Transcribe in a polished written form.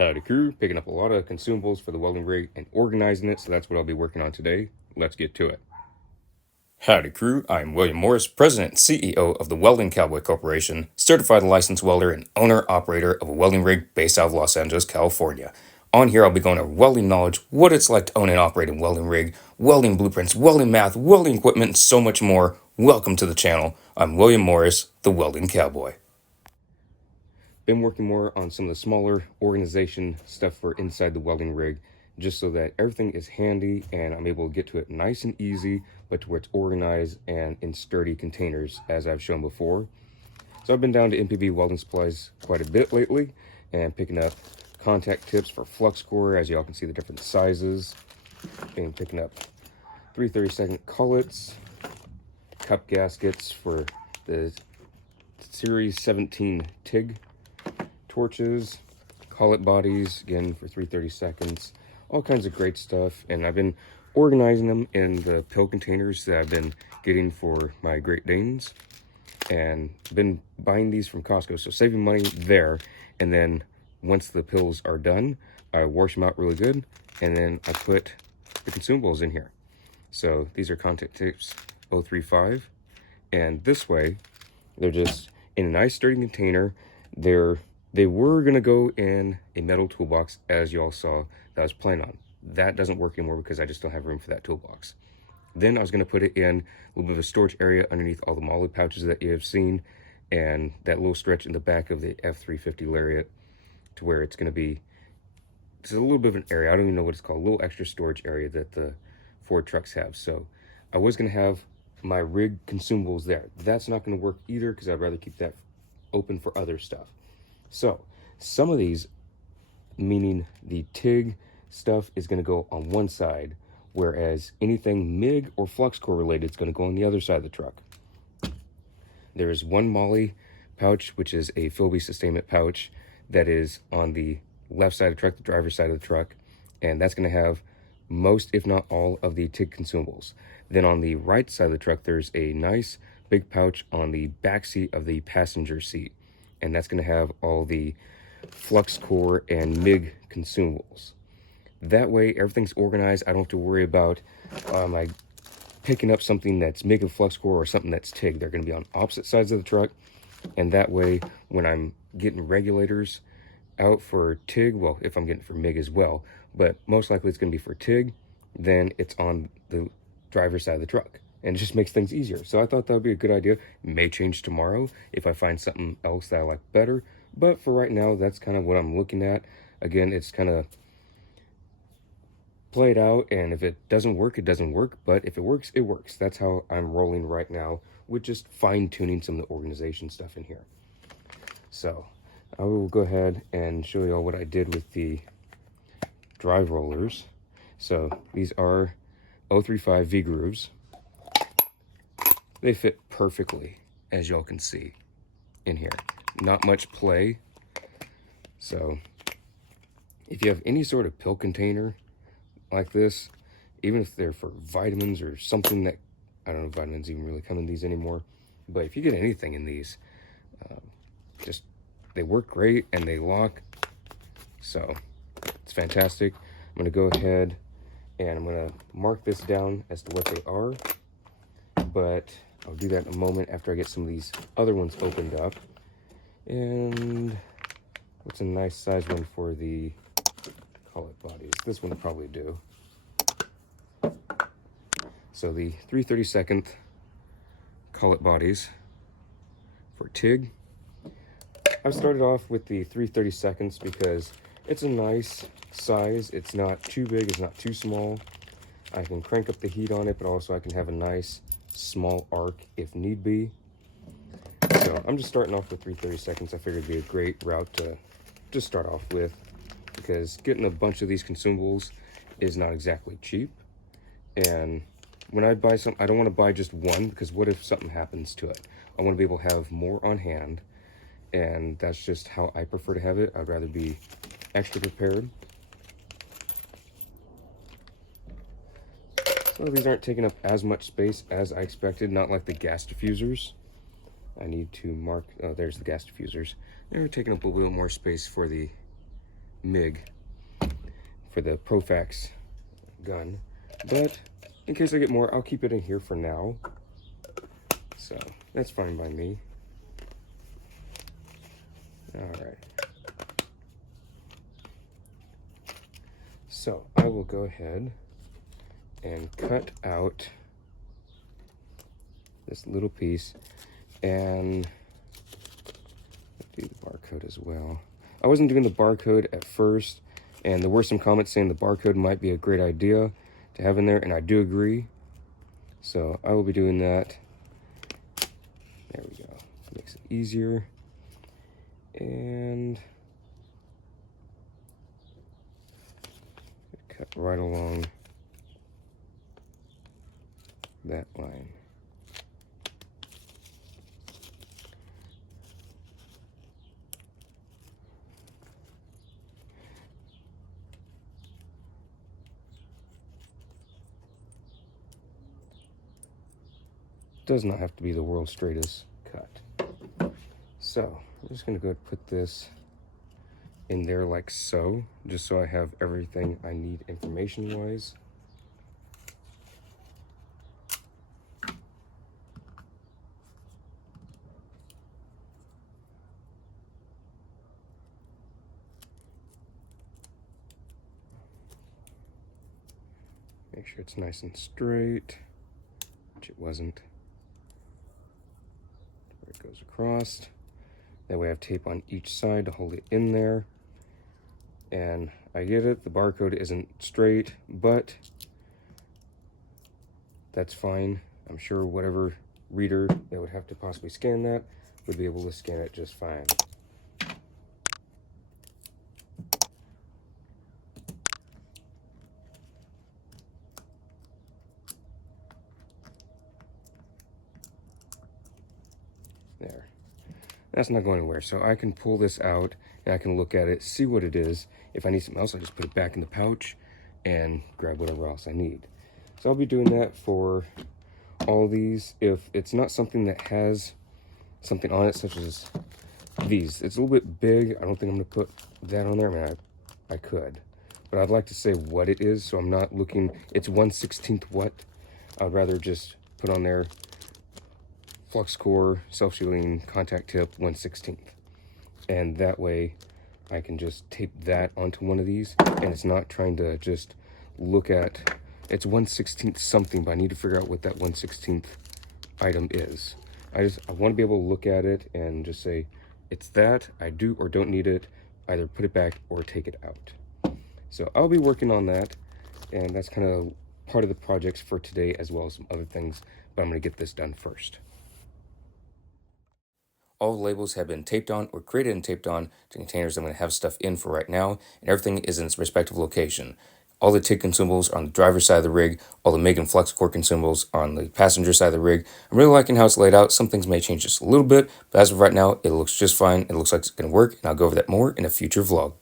Howdy crew, picking up a lot of consumables for the welding rig and organizing it, so that's what I'll be working on today. Let's get to it. Howdy crew, I'm William Morris, President and CEO of the Welding Cowboy Corporation, certified licensed welder and owner-operator of a welding rig based out of Los Angeles, California. On here I'll be going over welding knowledge, what it's like to own and operate a welding rig, welding blueprints, welding math, welding equipment, and so much more. Welcome to the channel. I'm William Morris, the Welding Cowboy. Been working more on some of the smaller organization stuff for inside the welding rig, just so that everything is handy and I'm able to get to it nice and easy, but to where it's organized and in sturdy containers, as I've shown before. So I've been down to MPB welding supplies quite a bit lately and picking up contact tips for flux core, as y'all can see the different sizes, and picking up 3/32 cullets, cup gaskets for the Series 17 TIG torches, collet bodies, again for 3/32, all kinds of great stuff. And I've been organizing them in the pill containers that I've been getting for my Great Danes, and been buying these from Costco, so saving money there. And then once the pills are done, I wash them out really good, and then I put the consumables in here. So these are contact tips 035, and this way they're just in a nice sturdy container. They were going to go in a metal toolbox, as you all saw, that I was planning on. That doesn't work anymore because I just don't have room for that toolbox. Then I was going to put it in a little bit of a storage area underneath all the molly pouches that you have seen, and that little stretch in the back of the F350 Lariat, to where it's going to be, it's a little bit of an area, I don't even know what it's called, a little extra storage area that the Ford trucks have. So I was going to have my rig consumables there. That's not going to work either because I'd rather keep that open for other stuff. So some of these, meaning the TIG stuff, is going to go on one side, whereas anything MIG or flux core related is going to go on the other side of the truck. There's one molly pouch, which is a Philby sustainment pouch, that is on the left side of the truck, the driver's side of the truck, and that's going to have most, if not all, of the TIG consumables. Then on the right side of the truck, there's a nice big pouch on the back seat of the passenger seat, and that's going to have all the flux core and MIG consumables. That way everything's organized. I don't have to worry about like picking up something that's MIG and flux core or something that's TIG. They're going to be on opposite sides of the truck, and that way when I'm getting regulators out for TIG, well, if I'm getting for MIG as well, but most likely it's going to be for TIG, then it's on the driver's side of the truck, and it just makes things easier. So I thought that would be a good idea. It may change tomorrow if I find something else that I like better, but for right now, that's kind of what I'm looking at. Again, it's kind of play it out, and if it doesn't work, it doesn't work, but if it works, it works. That's how I'm rolling right now, with just fine-tuning some of the organization stuff in here. So I will go ahead and show you all what I did with the drive rollers. So these are 035 V-grooves. They fit perfectly, as y'all can see in here. Not much play. So if you have any sort of pill container like this, even if they're for vitamins or something that, I don't know if vitamins even really come in these anymore, but if you get anything in these, just, they work great and they lock. So it's fantastic. I'm going to go ahead and I'm going to mark this down as to what they are, but I'll do that in a moment after I get some of these other ones opened up. And what's a nice size one for the collet bodies? This one will probably do. So the 3/32 collet bodies for TIG. I've started off with the 3/32 because it's a nice size. It's not too big, it's not too small. I can crank up the heat on it, but also I can have a nice small arc if need be. So I'm just starting off with 3/32. I figured it'd be a great route to just start off with, because getting a bunch of these consumables is not exactly cheap. And when I buy something, I don't want to buy just one, because what if something happens to it? I want to be able to have more on hand, and that's just how I prefer to have it. I'd rather be extra prepared. So these aren't taking up as much space as I expected, not like the gas diffusers. I need to mark, oh, there's the gas diffusers. They're taking up a little more space for the MIG for the Profax gun, but in case I get more, I'll keep it in here for now. So that's fine by me. All right. So I will go ahead and cut out this little piece and do the barcode as well. I wasn't doing the barcode at first, and there were some comments saying the barcode might be a great idea to have in there, and I do agree. So I will be doing that. There we go. Makes it easier. And cut right along that line. Does not have to be the world's straightest cut. So I'm just gonna go ahead and put this in there like so, just so I have everything I need information-wise. Make sure it's nice and straight, which it wasn't. Where it goes across. That way I have tape on each side to hold it in there. And I get it, the barcode isn't straight, but that's fine. I'm sure whatever reader that would have to possibly scan that would be able to scan it just fine. There. That's not going anywhere, so I can pull this out and I can look at it, see what it is. If I need something else, I just put it back in the pouch and grab whatever else I need. So I'll be doing that for all these. If it's not something that has something on it, such as these, it's a little bit big. I don't think I'm gonna put that on there. I mean, I could, but I'd like to say what it is, so I'm not looking. It's 1/16 what. I'd rather just put on there flux core self-shielding contact tip 1/16, and that way I can just tape that onto one of these, and it's not trying to just look at, it's 1/16 something, but I need to figure out what that 1/16 item is. I want to be able to look at it and just say, it's that, I do or don't need it, either put it back or take it out. So I'll be working on that, and that's kind of part of the projects for today, as well as some other things, but I'm going to get this done first. All the labels have been taped on or created and taped on to containers I'm going to have stuff in for right now, and everything is in its respective location. All the TIG consumables are on the driver's side of the rig, all the MIG and flux core consumables are on the passenger side of the rig. I'm really liking how it's laid out. Some things may change just a little bit, but as of right now, it looks just fine. It looks like it's going to work, and I'll go over that more in a future vlog.